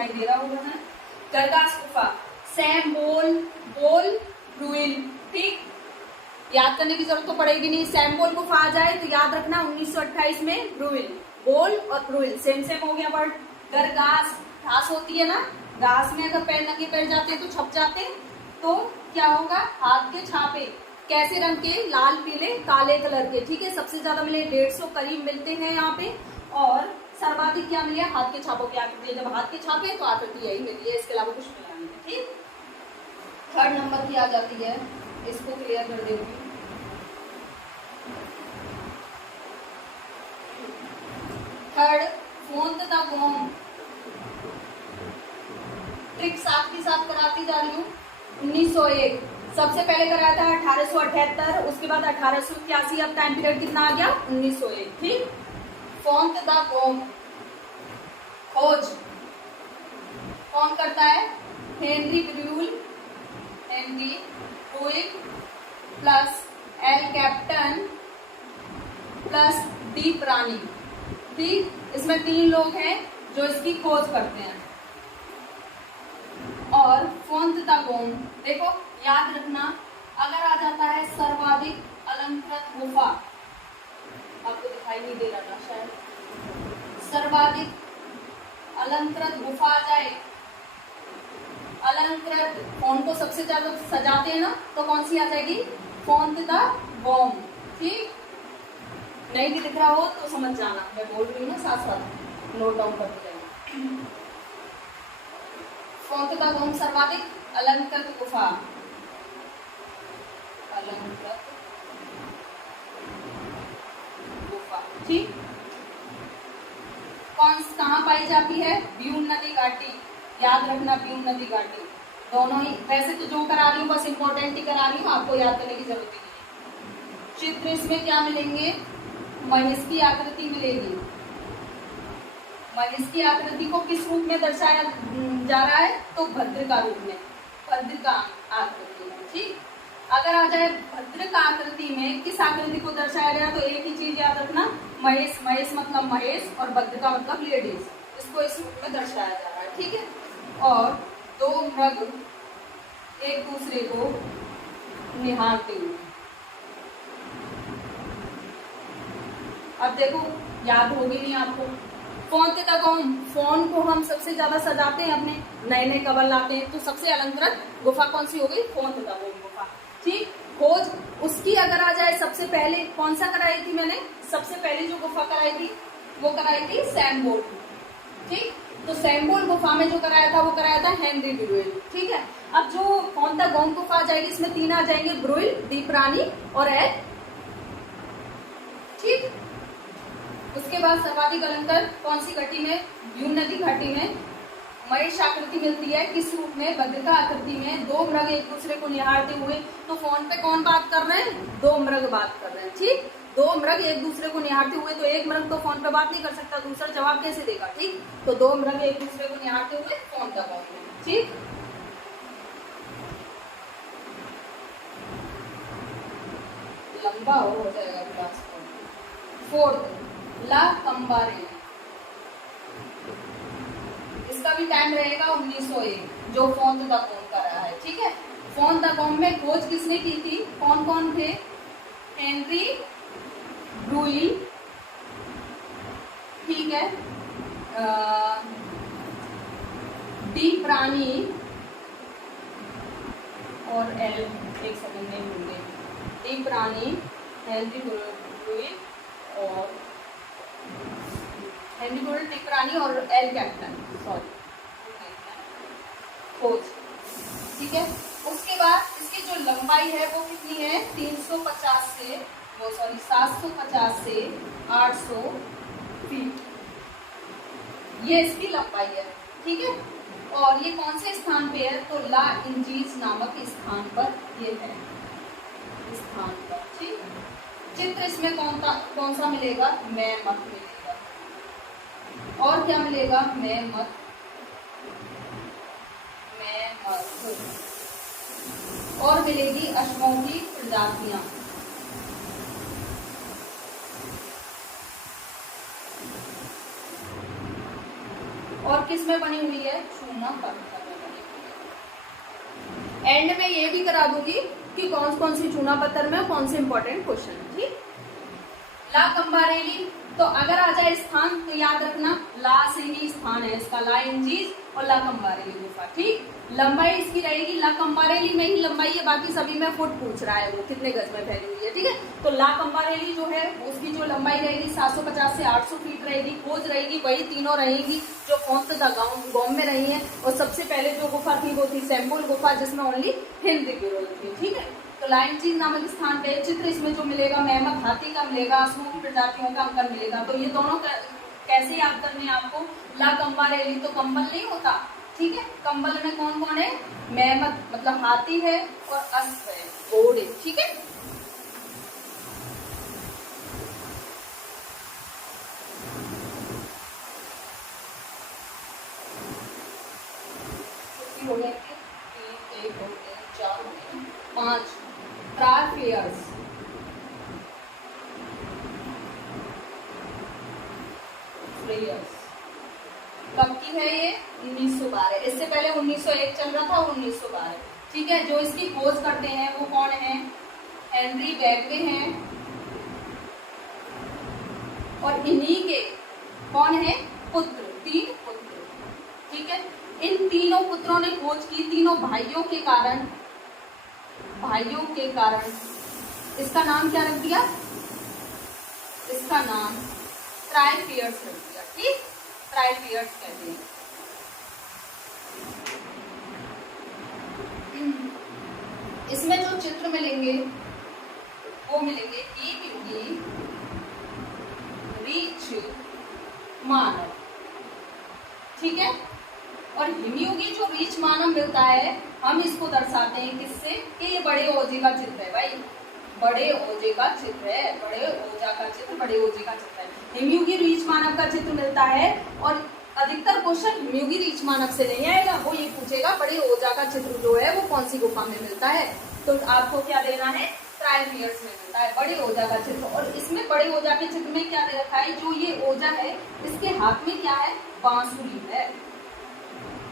दिखाई दे रहा होगा ना। गरगास गुफा, सैम बोल, बोल ब्रुइल, ठीक, याद करने की जरूरत तो पड़ेगी नहीं। सैम बोल गुफा आ जाए तो याद रखना 1928 में ब्रुइल, बोल और ब्रुइल सेम सेम हो गया वर्ड। गरगास, घास होती है ना, घास में अगर पैर नंगे पैर जाते हैं तो छप जाते हैं, तो क्या होगा, हाथ के छापे, कैसे रंग के, लाल पीले काले कलर के, ठीक है। सबसे ज्यादा मिले 150 करीब मिलते हैं यहाँ पे, और सर्वाधिक क्या मिले, हाथ के छापों की आकृति। जब हाथ के छापे तो आकृति यही मिली है, इसके अलावा कुछ मिला नहीं है, ठीक। थर्ड नंबर की आ जाती है, इसको क्लियर कर देंगे। थर्ड, फोंत द गोम, ट्रिक साथ के साथ कराती जा रही हूँ। 1901 सबसे पहले कराया था 1878, उसके बाद 1881, अब टाइम पीरियड कितना आ गया, 1901, ठीक। फोंत द गोम, खोज कौन करता है, Henri Breuil, Henri Breuil plus L captain plus D प्राणी, ठीक। इसमें 3 लोग हैं जो इसकी खोज करते हैं। और फोंत द गोम, देखो याद रखना, अगर आ जाता है सर्वाधिक अलंकृत गुफा, आपको दिखाई नहीं दे रहा था शायद, सर्वाधिक अलंकृत गुफा आ जाए, अलंकृत, फोन को सबसे ज्यादा सजाते हैं ना, तो कौन सी आ जाएगी, फोंत द गोम, ठीक। नहीं भी दिख रहा हो तो समझ जाना, मैं बोल रही हूँ ना, साथ साथ नोट डाउन करते जाना। फोंत द गोम सर्वाधिक अलंकृत गुफा, अलंकृत गुफा, ठीक। कहाँ पाई जाती है, ब्यून नदी घाटी, याद रखना ब्यून नदी घाटी, दोनों ही। वैसे तो जो करा रही हूँ बस इंपॉर्टेंट ही करा रही हूँ, आपको याद करने की जरूरत ही नहीं। चित्र इसमें क्या मिलेंगे, महिष की आकृति मिलेगी। महिष की आकृति को किस रूप में दर्शाया जा रहा है, तो भद्र का रूप में, भद्र का आकृति में, ठीक। अगर आ जाए भद्र का आकृति में किस आकृति को दर्शाया गया, तो एक ही चीज याद रखना, महेश, महेश मतलब महेश, और भद्र का मतलब लेडीज, इसको इस रूप में दर्शाया जा रहा है, ठीक है। और 2 मृग एक दूसरे को निहारते हुए, अब देखो याद होगी नहीं आपको, फोंत द गोम, फोन को हम सबसे ज्यादा सजाते हैं, अपने नए नए कवर लाते हैं, तो सबसे अलंकृत गुफा कौन सी हो गई, फोंत द गोम गुफा, ठीक। खोज उसकी अगर आ जाए, सबसे पहले कौन सा कराई थी मैंने, सबसे पहले जो गुफा कराई थी वो कराई थी सैम बोल, ठीक। तो सैम बोल गुफा में जो कराया था वो कराया था हेनरी ब्रुइल, ठीक है। अब जो फोंत द गोम गुफा आ जाएगी, इसमें 3 आ जाएंगे, ब्रुइल, डी प्राणी और एल, ठीक। उसके बाद सर्वाधिक अलंकृत कौन सी घाटी में, ब्यून नदी घाटी में महेश आकृति मिलती है, किस रूप में, भद्रिका आकृति में। 2 मृग एक दूसरे को निहारते हुए, तो फोन पे कौन बात कर रहे हैं, 2 मृग बात कर रहे हैं, ठीक। 2 मृग एक दूसरे को निहारते हुए, तो एक मृग तो फोन पे बात नहीं कर सकता, दूसरा जवाब कैसे देगा, ठीक। तो 2 मृग एक दूसरे को निहारते हुए फोन का बात, ठीक। लंबा हो जाएगा क्लास। 4th, ला कंबारे, इसका भी टाइम रहेगा 1901, जो फोंत द गोम का रहा है, ठीक है। फोंत द गोम में खोज किसने की थी, कौन कौन थे, हेनरी ब्रुइल, ठीक है, डी प्राणी और एल, एक सेकंड में भूल गए, डी प्राणी, हेनरी ब्रुइल और हेनरी ब्रुइल, डी प्राणी और एल कैप्टन, सॉरी, खोज, ठीक है। उसके बाद इसकी जो लंबाई है वो कितनी है, 350 से, वो सॉरी 750 से 800 फीट, ये इसकी लंबाई है, ठीक है। और ये कौन से स्थान पे है, तो ला इंजीज नामक स्थान पर ये है, स्थान पर, ठीक। चित्र इसमें कौन सा मिलेगा, मैं मत मिलेगा, और क्या मिलेगा, मैं मत, और मिलेगी अश्वों की प्रजातियां, और किस में बनी हुई है? चूना पत्थर में बनी हुई है। एंड में ये भी करा दूंगी कि कौन सी चूना पत्थर में, कौन से इंपॉर्टेंट क्वेश्चन है। ठीक, ला कंबारेली, तो अगर आ जाए स्थान तो याद रखना ला से ही स्थान है इसका, ला इंजीज और ला कंबारेली गुफा। ठीक, लंबाई इसकी रहेगी, ला कंबारेली में ही लंबाई है, बाकी सभी में फुट पूछ रहा है वो कितने गज में फैली हुई है। ठीक है, तो ला कंबारेली जो है उसकी जो लंबाई रहेगी 750 से 800 फीट रहेगी। खोज रहेगी वही तीनों रहेगी जो कौन सा गाँव में रही है। और सबसे पहले जो गुफा थी वो थी सैम्बुल गुफा, जिसमें ओनली हिंद की जरूरत थी। ठीक है, तो लाइनचीज नामक स्थान पे चित्र इसमें जो मिलेगा मेहमत हाथी का मिलेगा, समूह प्रजातियों का अंकन मिलेगा। तो ये दोनों कैसे याद करने हैं आपको? ला कंबारेली तो कंबल नहीं होता, ठीक है, कंबल में कौन कौन है? मेहमत मतलब हाथी है और अस्प है, घोड़े। ठीक है, हो गए 3, 1, 2, 3, 4, 5 ट्रायफेयर्स। कब की है ये? 1912। इससे पहले 1901 चल रहा था, 1912। ठीक है, जो इसकी खोज करते हैं वो कौन है? हेनरी बैग्वे हैं, और इन्हीं के कौन है? पुत्र, 3 पुत्र। ठीक है, इन तीनों पुत्रों ने खोज की, तीनों भाइयों के कारण इसका नाम क्या रख दिया? इसका नाम ट्रायफेयर्स रख दिया। ठीक, ट्रायफेयर्स कहते हैं। इसमें जो चित्र मिलेंगे वो मिलेंगे हिमयुगी रीच मानव। ठीक है, और हिमयुगी जो रीच मानव मिलता है हम इसको दर्शाते हैं किससे? कि ये बड़े ओजे का चित्र है भाई, बड़े ओजे का चित्र है, बड़े ओजा का चित्र, बड़े ओजे का चित्र है। हिमयुगी रीच मानव का चित्र मिलता है, और अधिकतर क्वेश्चन हिमयुगी रीच मानव से नहीं आएगा, वो ये पूछेगा बड़े ओजा का चित्र जो है वो कौन सी गुफा में मिलता है। तो आपको क्या देना है? ट्रायफेयर्स में मिलता है बड़े ओजा का चित्र। और इसमें बड़े ओजा के चित्र में क्या दे रखा है? जो ये ओजा है इसके हाथ में क्या है? बांसुरी है।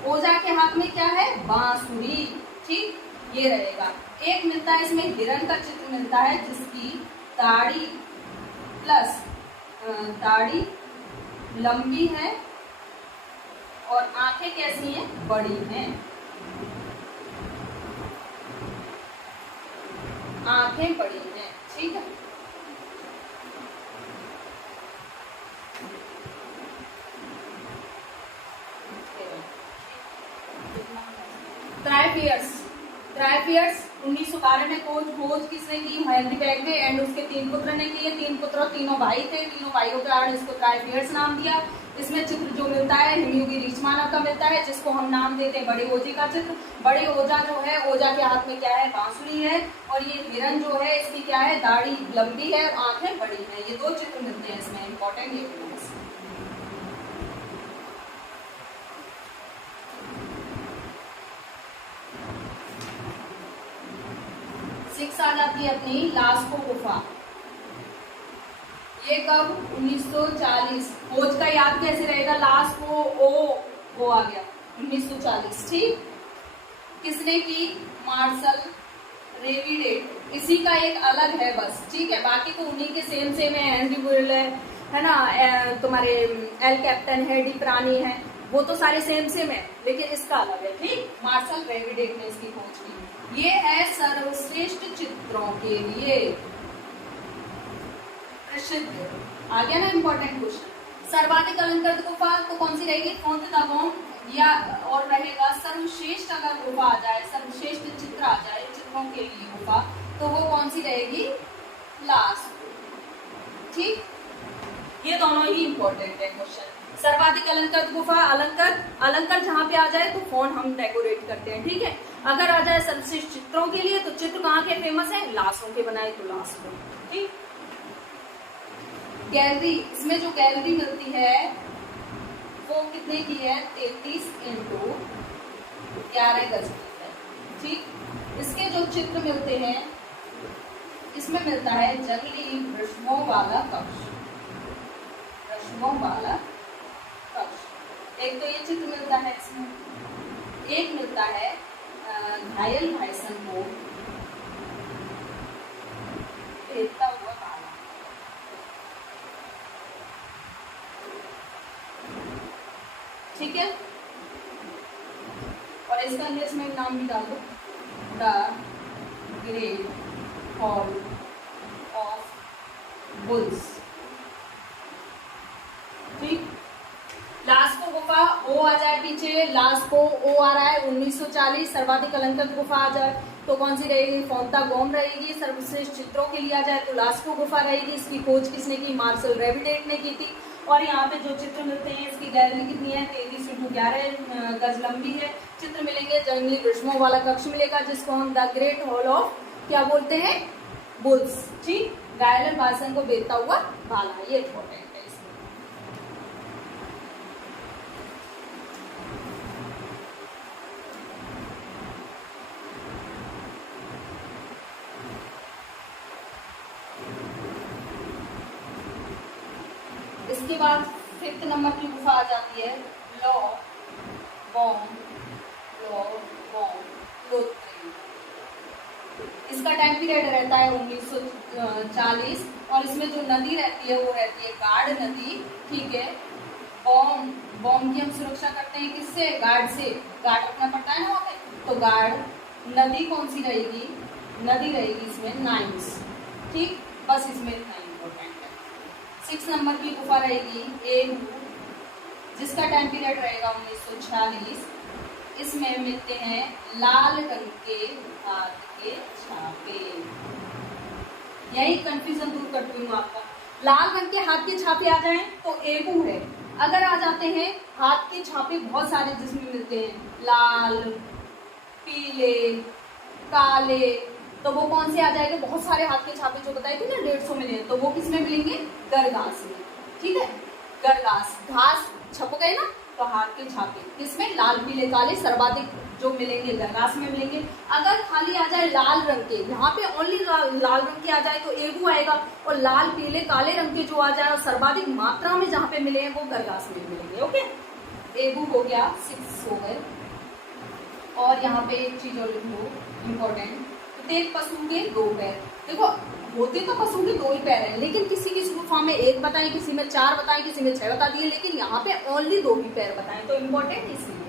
ओजा के हाथ में क्या है? बांसुरी। ठीक, ये रहेगा। एक मिलता है इसमें हिरण का चित्र मिलता है, जिसकी दाढ़ी प्लस दाढ़ी लंबी है और आंखें कैसी हैं? बड़ी हैं, आंखें बड़ी हैं। ठीक है, ट्रायफेयर्स 1912 में खोज किसने की? हेनरी बैग्वे एंड उसके 3 पुत्र ने किए। 3 पुत्र और तीनों भाई थे, तीनों भाइयों के कारण इसको ट्रायफेयर्स नाम दिया। इसमें चित्र जो मिलता है हिमयुगी रीच मानव का मिलता है, जिसको हम नाम देते हैं बड़े ओजे का चित्र। बड़े ओजा जो है, ओजा के हाथ में क्या है? बांसुरी है, और ये हिरण जो है इसकी क्या है? दाढ़ी लंबी है और आंखें बड़ी है। ये 2 चित्र मिलते हैं इसमें, इंपॉर्टेंट ये। 6 आ जाती है अपनी लास्को गुफा। ये कब? 1940। खोज का याद कैसे रहेगा? लास्को ओ आ गया 1940। ठीक, किसने की? मार्शल रेविडेट। इसी का एक अलग है बस। ठीक है, बाकी तो उन्हीं के सेम है। हेनरी बुल है ना, तुम्हारे एल कैप्टन है, डी प्राणी है, वो तो सारे सेम है, लेकिन इसका अलग है। ठीक, मार्शल रेविडेट ने इसकी खोज की। ये है सर्वश्रेष्ठ चित्रों के लिए प्रसिद्ध। आ गया ना इंपॉर्टेंट क्वेश्चन। सर्वाधिक अलंकृत गुफा तो कौन सी रहेगी? कौन या और रहेगा सर्वश्रेष्ठ। अगर गुफा आ जाए, सर्वश्रेष्ठ चित्र आ जाए चित्रों के लिए गुफा, तो वो कौन सी रहेगी? लास्को। ठीक, ये दोनों ही इंपॉर्टेंट है क्वेश्चन। सर्वाधिक अलंकृत गुफा, अलंकृत जहां पे आ जाए तो कौन हम डेकोरेट करते हैं। ठीक है, अगर आ जाए सर्वश्रेष्ठ चित्रों के लिए तो चित्र कहाँ के फेमस है? लाशों के बनाए तो लास्को। ठीक, गैलरी, इसमें जो गैलरी मिलती है वो कितने की है? 33 × 11 गज की है। ठीक, इसके जो चित्र मिलते हैं इसमें मिलता है जंगली वृषभों वाला कक्ष, एक तो ये चित्र मिलता है इसमें, एक मिलता है घायल भाईसन को फेंकता हुआ भाला। ठीक है, और इसका इंग्लिश में नाम भी डाल दो, the great hall of bulls. ठीक, लास्को गुफा ओ आ जाए पीछे, लास्को ओ आ रहा है 1940। सर्वाधिक अलंकृत गुफा आ जाए तो कौन सी रहेगी, फोंता गोम रहेगी। सर्वश्रेष्ठ चित्रों के लिए आ जाए तो लास्को गुफा रहेगी। इसकी खोज किसने की, मार्शल रेविडेट ने की थी। और यहाँ पे जो चित्र मिलते हैं, इसकी गैलरी कितनी है, 33 गज लंबी है। चित्र मिलेंगे, जंगली वृक्षों वाला कक्ष मिलेगा जिसको हम द ग्रेट हॉल ऑफ क्या बोलते हैं, बुल्स। ठीक, घायल भाषण को बेचता हुआ भाला, ये इंपॉर्टेंट है इसमें। इसके बाद 5th नंबर की गुफा आ जाती है लॉ बॉम लोथ्री। इसका टाइम पीरियड रहता है 1940 और इसमें जो नदी रहती है वो रहती है गार्ड नदी। ठीक है, बॉम की हम सुरक्षा करते हैं किससे, गार्ड से। गार्ड रखना पड़ता है ना वहाँ पे, तो गार्ड नदी कौन सी रहेगी, नदी रहेगी इसमें नाइन्स। ठीक, बस इसमें इतना इम्पोर्टेंट है। 6 नंबर की गुफा रहेगी एबू, जिसका टाइम पीरियड रहेगा 1946। इसमें मिलते हैं लाल रंग के हाथ के छापे। यही कंफ्यूजन दूर करती हूँ आपका। लाल रंग के हाथ के छापे आ जाएं तो एबू है। अगर आ जाते हैं हाथ के छापे बहुत सारे जिसमें मिलते हैं, लाल, पीले, काले, तो वो कौन से आ जाएंगे, बहुत सारे हाथ के छापे जो बताए थे ना 150 मिले, तो वो किस में मिलेंगे, गरघास में। ठीक है, गरघास, घास छप गए ना, तो हाथ के छापे किसमें, लाल, पीले, काले, सर्वाधिक जो मिलेंगे गरघास में मिलेंगे। अगर खाली आ जाए लाल रंग के, यहाँ पे ओनली लाल रंग के आ जाए तो एबू आएगा, और लाल, पीले, काले रंग के जो आ जाए और सर्वाधिक मात्रा में जहाँ पे मिले हैं वो गरघास में मिलेंगे। ओके, एबू हो गया, 6 हो गए। और यहाँ पे एक चीज और लिख लो इम्पोर्टेंट, प्रत्येक पशु के 2 पैर। देखो होते तो पशु के 2 ही पैर हैं, लेकिन किसी की गुफा में 1 बताएं, किसी में 4 बताएं, किसी में 6 बता दिए, लेकिन यहाँ पे ओनली 2 ही पैर बताएं, तो इम्पोर्टेंट इसलिए।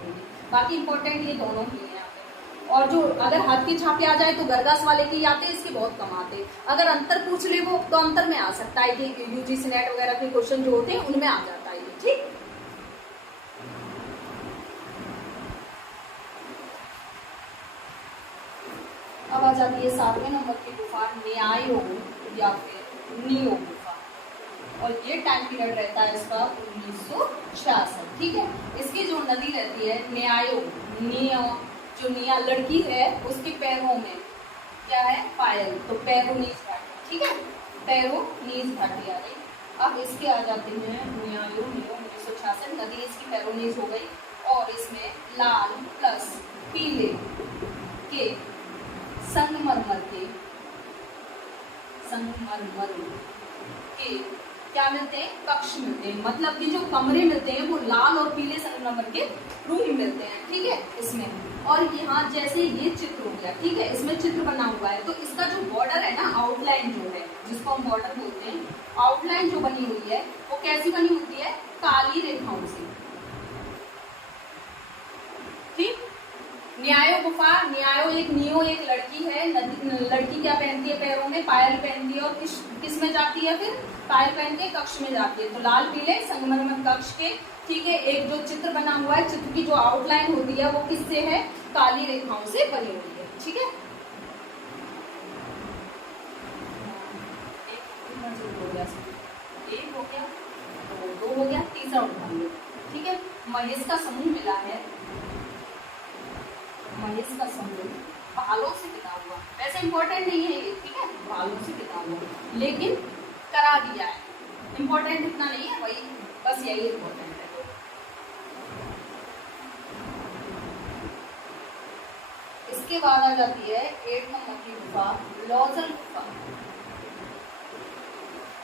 बाकी इम्पोर्टेंट ये दोनों ही हैं यहाँ पे। और जो अगर हाथ की छापे आ जाए तो गरघास वाले के आते हैं, इसके बहुत कम आते। अगर अंतर पूछ ले वो, तो अंतर में आ सकता है कि यूजीसी नेट वगैरह के क्वेश्चन जो होते हैं उनमें आ जाता है ये। ठीक, अब आ जाती है 7वें नंबर की गुफा न्यायो या फिर नियो गुफा, और ये टाइम पीरियड रहता है इसका 1966। ठीक है, इसकी जो नदी रहती है न्यायो, नियो, जो निया लड़की है उसके पैरों में क्या है, पायल, तो पैरोनीज घाटी। ठीक है, पैरोनीज घाटी आ गई। अब इसके आ जाते हैं न्यायो नियो 1966, नदी इसकी पैरोनीज हो गई, और इसमें लाल प्लस पीले के संगमरमर के क्या मिलते हैं, कक्ष मिलते हैं। मतलब कि जो कमरे मिलते हैं वो लाल और पीले संगमरमर के रूम मिलते हैं। ठीक है, इसमें और यहाँ जैसे ये चित्र हो गया, ठीक है, इसमें चित्र बना हुआ है, तो इसका जो बॉर्डर है ना, आउटलाइन जो है जिसको हम बॉर्डर बोलते हैं, आउटलाइन जो बनी हुई है वो कैसी बनी होती है, काली रेखाओं से। ठीक, न्यायो गुफा, न्यायो एक नियो एक लड़की है, लड़की क्या पहनती है, पैरों में पायल पहनती है, और किस में जाती है, फिर पायल पहन के कक्ष में जाती है, तो लाल पीले संगमरमर कक्ष के। ठीक है, एक जो चित्र बना हुआ है, चित्र की जो आउटलाइन होती है वो किससे है, काली रेखाओं से बनी हुई है। ठीक है, एक हो गया, 2 हो गया, तीसरा उठा लो। ठीक है, महेश का समूह मिला है, महेश का समूह भालों से बिता हुआ, वैसे इंपॉर्टेंट नहीं है ये। ठीक है, भालों से बिता हुआ, लेकिन करा दिया है, इंपॉर्टेंट इतना नहीं है, वही बस यही इंपॉर्टेंट है। इसके बाद आ जाती है 8 नंबर की गुफा लॉजल गुफा।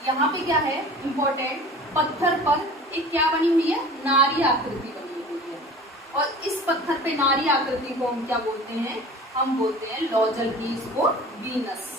यहाँ पे क्या है इंपॉर्टेंट, पत्थर पर एक क्या बनी हुई है, नारी आकृति बनी है। और इस पत्थर पे नारी आकृति को हम क्या बोलते हैं? हम बोलते हैं लॉजल की इसको वीनस।